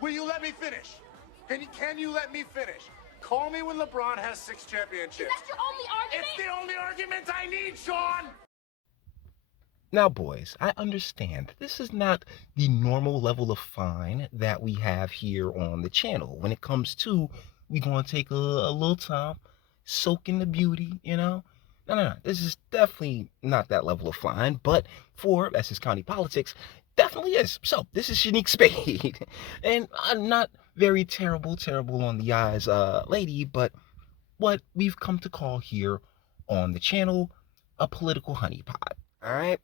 Will you let me finish? Can you let me finish? Call me when LeBron has 6 championships. Is that your only argument? It's the only argument I need, Sean! Now, boys, I understand this is not the normal level of fine that we have here on the channel. When it comes to, we going to take a little time, soak in the beauty, you know? No. This is definitely not that level of fine, but for Essex County politics, definitely is. So, this is Shanique Spade. And I'm not very terrible on the eyes, lady, but what we've come to call here on the channel a political honeypot, all right?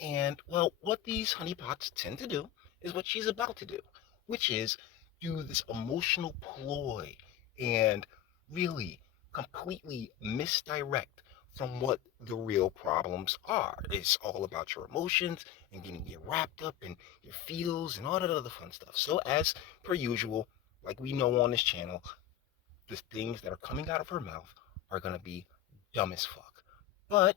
And, well, what these honeypots tend to do is what she's about to do, which is do this emotional ploy and really completely misdirect from what the real problems are. It's all about your emotions and getting you wrapped up in your feels and all that other fun stuff. So as per usual, like we know on this channel, the things that are coming out of her mouth are going to be dumb as fuck. But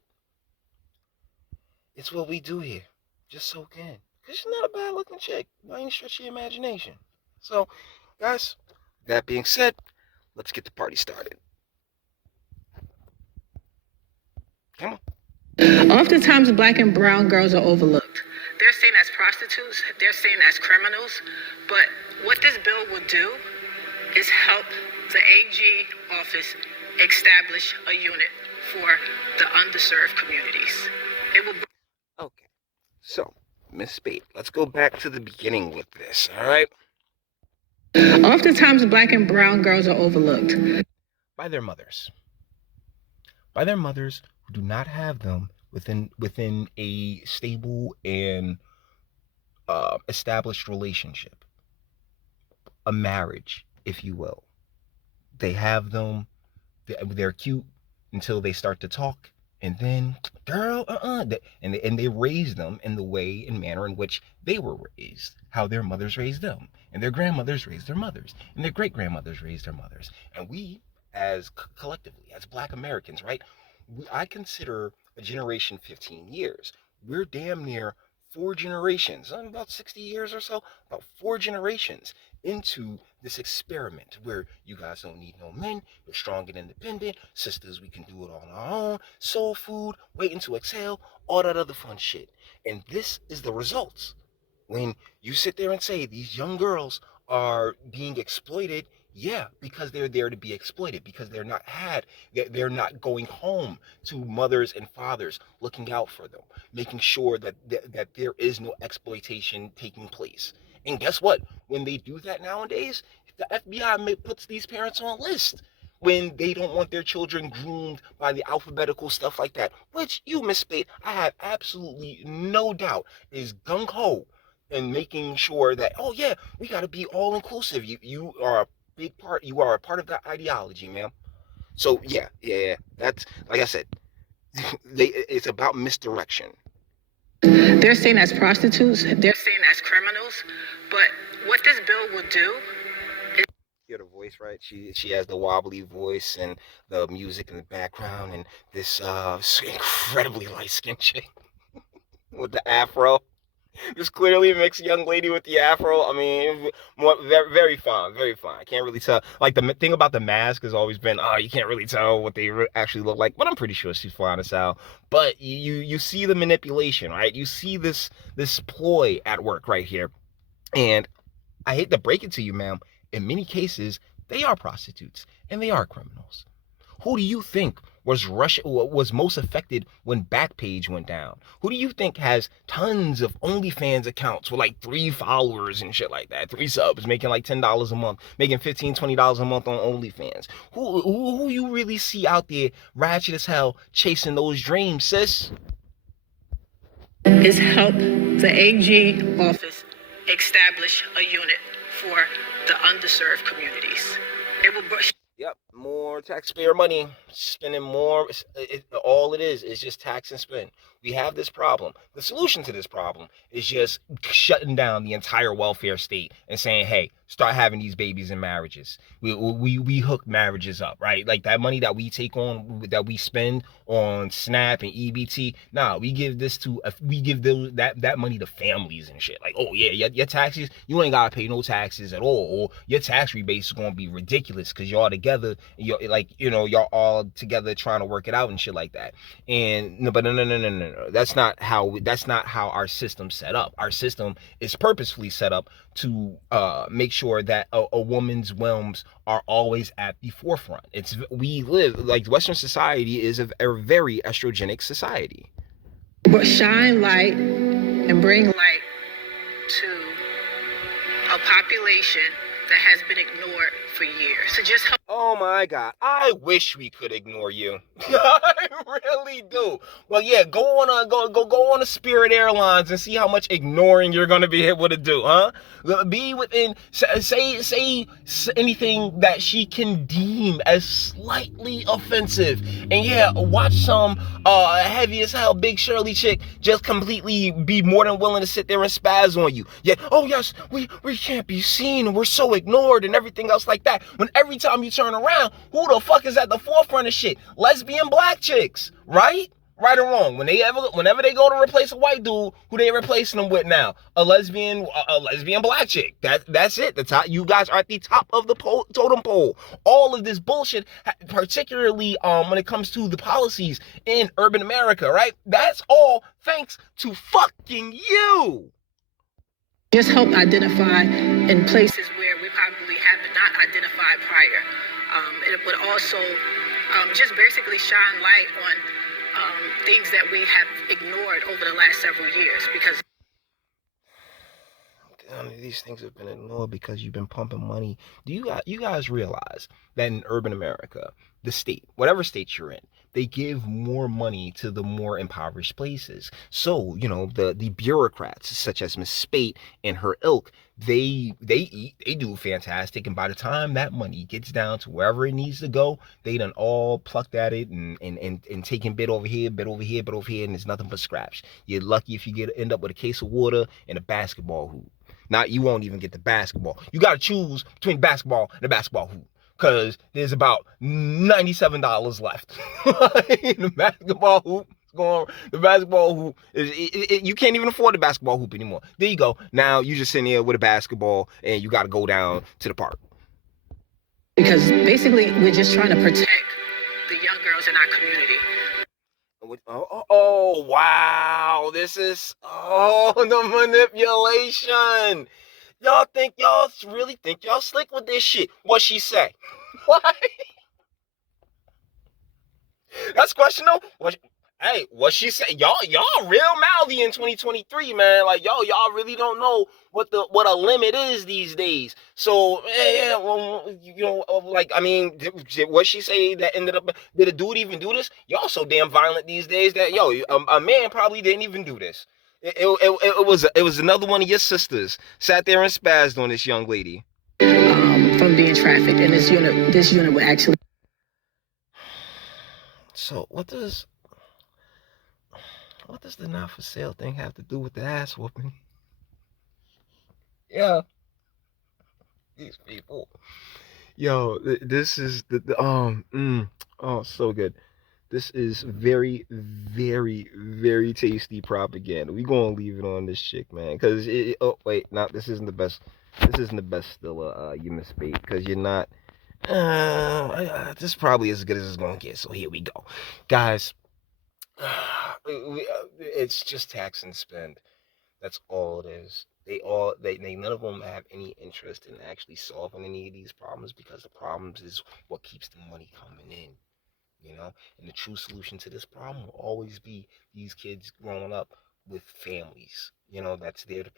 it's what we do here. Just soak in. Because she's not a bad looking chick by any stretch of your imagination. So, guys, that being said, let's get the party started. Come on. Oftentimes, black and brown girls are overlooked. They're seen as prostitutes, they're seen as criminals, but what this bill will do is help the AG office establish a unit for the underserved communities. It will. Okay, so, Miss Spade, let's go back to the beginning with this, all right? Oftentimes, black and brown girls are overlooked. By their mothers. By their mothers who do not have them within a stable and established relationship. A marriage, if you will. They have them, they're cute until they start to talk, and then, girl, and they raise them in the way and manner in which they were raised, how their mothers raised them, and their grandmothers raised their mothers, and their great-grandmothers raised their mothers. And we, as collectively, as Black Americans, right, I consider a generation 15 years. We're damn near 4 generations, about 60 years or so, about 4 generations into this experiment where you guys don't need no men, you're strong and independent, sisters, we can do it on our own, soul food, waiting to exhale, all that other fun shit. And this is the results. When you sit there and say these young girls are being exploited, yeah, because they're there to be exploited, because they're not going home to mothers and fathers looking out for them, making sure that there is no exploitation taking place. And guess what? When they do that nowadays, the FBI puts these parents on a list when they don't want their children groomed by the alphabetical stuff like that, which you, Miss Spade, I have absolutely no doubt is gung-ho in making sure that, oh yeah, we got to be all inclusive. You are a big part, you are a part of that ideology, ma'am. So yeah, that's, like I said, it's about misdirection. They're seen as prostitutes, they're seen as criminals, but what this bill will do is... Hear the voice, right? She has the wobbly voice and the music in the background, and this incredibly light-skinned chick with the afro. This clearly a mixed young lady with the afro. I mean, very, very fine, very fine. I can't really tell. Like, the thing about the mask has always been, you can't really tell what they actually look like. But I'm pretty sure she's fine as hell. But you see the manipulation, right? You see this ploy at work right here. And I hate to break it to you, ma'am. In many cases, they are prostitutes and they are criminals. Who do you think was most affected when Backpage went down? Who do you think has tons of OnlyFans accounts with like 3 followers and shit like that, 3 subs, making like $10 a month, making $15, $20 a month on OnlyFans? Who you really see out there ratchet as hell chasing those dreams, sis? Is help the AG office establish a unit for the underserved communities. It will... Yep, more more taxpayer money, spending more. All it is just tax and spend. We have this problem. The solution to this problem is just shutting down the entire welfare state and saying, hey, start having these babies in marriages. We hook marriages up, right? Like that money that we take on, that we spend on SNAP and EBT. Nah, we give that money to families and shit. Like, oh yeah, your taxes, you ain't gotta pay no taxes at all, or your tax rebates is gonna be ridiculous because y'all together, y'all all together trying to work it out and shit like that. And no, but no. That's not how our system's set up. Our system is purposefully set up to make sure that a woman's whims are always at the forefront. We live like Western society is a very estrogenic society. But shine light and bring light to a population that has been ignored for years. So just help. Oh my God, I wish we could ignore you. I really do. Well, yeah, go on a Spirit Airlines and see how much ignoring you're gonna be able to do, huh? Be within, say anything that she can deem as slightly offensive, and yeah, watch some heavy as hell Big Shirley chick just completely be more than willing to sit there and spaz on you. Yeah, oh yes, we can't be seen and we're so ignored and everything else like that. When every time you turn around, who the fuck is at the forefront of shit? Lesbian black chicks, right? Right or wrong? Whenever they go to replace a white dude, who they replacing them with now? A lesbian black chick. That's it. The top. You guys are at the top of the totem pole. All of this bullshit, particularly when it comes to the policies in urban America, right? That's all thanks to fucking you. Just help identify in places where we probably have not identified prior. It would also just basically shine light on things that we have ignored over the last several years, because these things have been ignored because you've been pumping money. Do you guys realize that in urban America, the state, whatever state you're in, they give more money to the more impoverished places. So, the bureaucrats such as Miss Spate and her ilk, they do fantastic, and by the time that money gets down to wherever it needs to go, they done all plucked at it and taking bit over here, and it's nothing but scraps. You're lucky if you end up with a case of water and a basketball hoop. Now, you won't even get the basketball. You got to choose between basketball and a basketball hoop, because there's about $97 left. The basketball hoop is, you can't even afford the basketball hoop anymore. There you go. Now you just sitting here with a basketball and you got to go down to the park. Because basically we're just trying to protect the young girls in our community. Oh wow, this is the manipulation. Y'all really think y'all slick with this shit? What she say? What? That's question though. What she say? Y'all real mouthy in 2023, man. Like y'all really don't know what a limit is these days. So yeah, well, like, I mean, did what she say that ended up? Did a dude even do this? Y'all so damn violent these days that a man probably didn't even do this. It was another one of your sisters sat there and spazzed on this young lady from being trafficked, and this unit would actually. So what does the not for sale thing have to do with the ass whooping? Yeah, these people. Yo, this is so good. This is very, very, very tasty propaganda. We gonna leave it on this chick, man. Cause this isn't the best. This isn't the best still. You Miss Bait, because you're not. This is probably as good as it's gonna get. So here we go, guys. It's just tax and spend. That's all it is. None of them have any interest in actually solving any of these problems, because the problems is what keeps the money coming in. And the true solution to this problem will always be these kids growing up with families, that's there to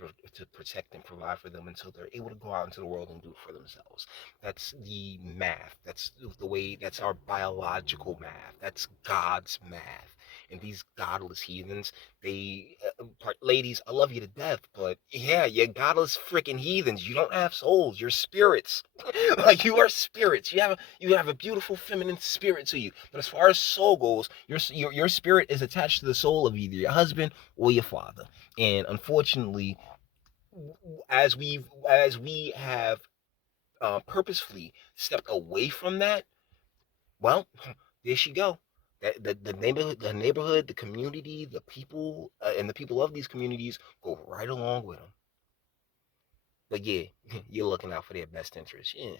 protect and provide for them until they're able to go out into the world and do it for themselves. That's the math. That's the way. That's our biological math. That's God's math. And these godless heathens, ladies, I love you to death, but yeah, you're godless freaking heathens. You don't have souls. You're spirits. Like, you are spirits. You have a beautiful feminine spirit to you. But as far as soul goes, your spirit is attached to the soul of either your husband or your father. And unfortunately, as we have purposefully stepped away from that, well, there she go. The neighborhood, the community, the people, and the people of these communities go right along with them. But yeah, you're looking out for their best interest. Yeah,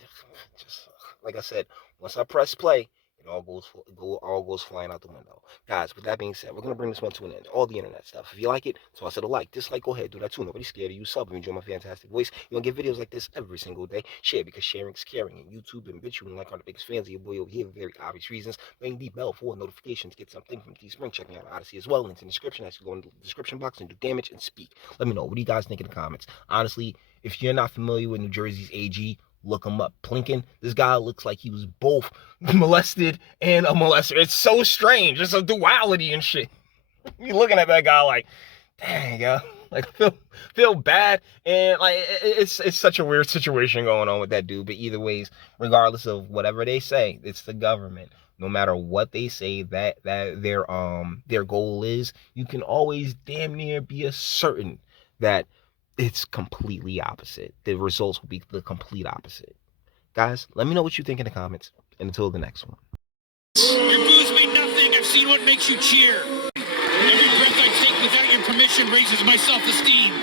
just like I said, once I press play, it all goes flying out the window. Guys, with that being said, we're gonna bring this one to an end. All the internet stuff. If you like it, toss it a like. Dislike, go ahead, do that too. Nobody's scared of you. Sub if you enjoy my fantastic voice. You're gonna get videos like this every single day. Share because sharing is caring. And YouTube and Bitchute and like are the biggest fans of your boy over here for very obvious reasons. Ring the bell for notifications. Get something from Teespring. Check me out Odyssey as well. Links in the description. Actually go in the description box and do damage and speak. Let me know. What do you guys think in the comments? Honestly, if you're not familiar with New Jersey's AG, look him up. Plinkin, this guy looks like he was both molested and a molester. It's so strange. It's a duality and shit. You're looking at that guy like, dang, yo. Like, feel bad. And like, it's such a weird situation going on with that dude. But either ways, regardless of whatever they say, it's the government. No matter what they say that their goal is, you can always damn near be certain that it's completely opposite. The results will be the complete opposite. Guys, let me know what you think in the comments. And until the next one. Your booze mean nothing. I've seen what makes you cheer. Every breath I take without your permission raises my self-esteem.